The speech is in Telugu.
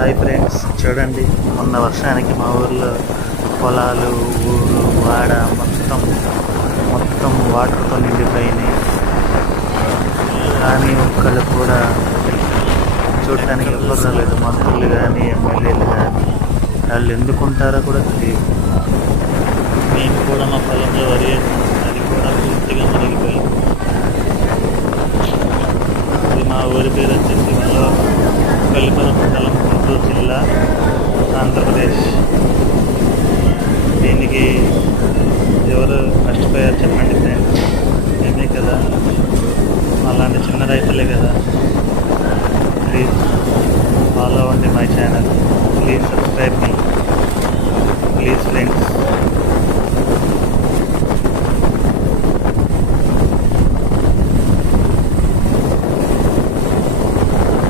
హాయ్ ఫ్రెండ్స్, చూడండి మొన్న వర్షానికి మా ఊర్లో పొలాలు, ఊరు, వాడ మొత్తం మొత్తం వాటర్తో నిండిపోయినాయి. కానీ ఒక్కళ్ళు కూడా చూడటానికి ఎవరు రాలేదు. మంత్రులు కానీ ఎమ్మెల్యేలు కానీ వాళ్ళు ఎందుకుంటారో కూడా తెలియదు. మేము కూడా మా పొలంలో వరి వేసాం, అది కూడా పూర్తిగా మునిగిపోయింది. ఇది మా ఊరి పేరు వచ్చేసి కొల్లిపురం మండలం, గుంటూరు జిల్లా, ఆంధ్రప్రదేశ్. దీనికి ఎవరు నష్టపోయారు చెప్పండి ఫ్రెండ్స్? మేమే కదా, అలాంటి చిన్న రైతులే కదా. ప్లీజ్ ఫాలో అవ్వండి my channel. Please subscribe me. Please friends.